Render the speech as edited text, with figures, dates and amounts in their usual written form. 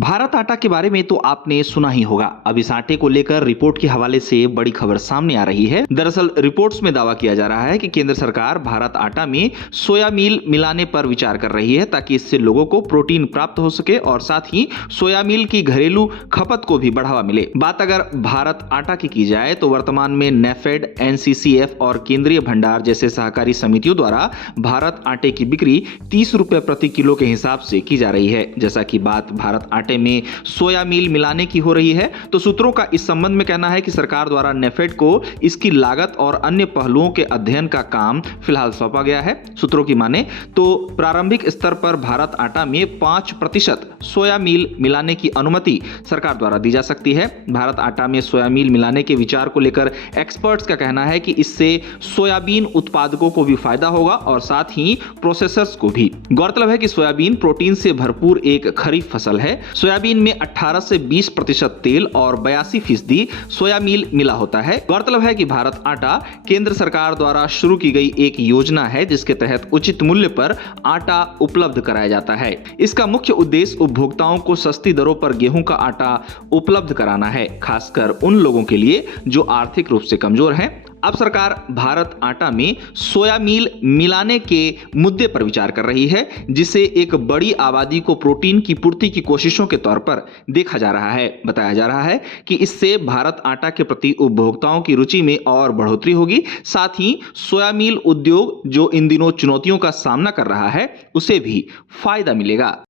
भारत आटा के बारे में तो आपने सुना ही होगा। अब इस आटे को लेकर रिपोर्ट के हवाले से बड़ी खबर सामने आ रही है। दरअसल रिपोर्ट्स में दावा किया जा रहा है कि केंद्र सरकार भारत आटा में सोया मील मिलाने पर विचार कर रही है ताकि इससे लोगों को प्रोटीन प्राप्त हो सके और साथ ही सोया मील की घरेलू खपत को भी बढ़ावा मिले। बात अगर भारत आटा की जाए तो वर्तमान में नेफेड, एनसीसीएफ और केंद्रीय भंडार जैसे सहकारी समितियों द्वारा भारत आटे की बिक्री 30 रुपए प्रति किलो के हिसाब से की जा रही है। जैसा कि बात भारत आटे में सोया मील मिलाने की हो रही है, तो सूत्रों का इस संबंध में कहना है कि सरकार द्वारा नेफेड को इसकी लागत और अन्य पहलुओं के अध्ययन का काम फिलहाल सौंपा गया है। सूत्रों की माने तो प्रारंभिक स्तर पर भारत आटा में 5% सोया मील मिलाने की अनुमति सरकार द्वारा दी जा सकती है। भारत आटा में सोया मील मिलाने के विचार को लेकर एक्सपर्ट्स का कहना है कि इससे सोयाबीन उत्पादकों को भी फायदा होगा और साथ ही प्रोसेसर्स को भी। गौरतलब है कि सोयाबीन प्रोटीन से भरपूर एक खरीफ फसल है। सोयाबीन में 18 से 20% तेल और 82% सोया मील मिला होता है। गौरतलब है कि भारत आटा केंद्र सरकार द्वारा शुरू की गई एक योजना है जिसके तहत उचित मूल्य पर आटा उपलब्ध कराया जाता है। इसका मुख्य उद्देश्य उपभोक्ताओं को सस्ती दरों पर गेहूं का आटा उपलब्ध कराना है, खासकर उन लोगों के लिए जो आर्थिक रूप से कमजोर हैं। अब सरकार भारत आटा में सोया मील मिलाने के मुद्दे पर विचार कर रही है, जिसे एक बड़ी आबादी को प्रोटीन की पूर्ति की कोशिशों के तौर पर देखा जा रहा है। बताया जा रहा है कि इससे भारत आटा के प्रति उपभोक्ताओं की रुचि में और बढ़ोतरी होगी। साथ ही सोया मील उद्योग जो इन दिनों चुनौतियों का सामना कर रहा है, उसे भी फायदा मिलेगा।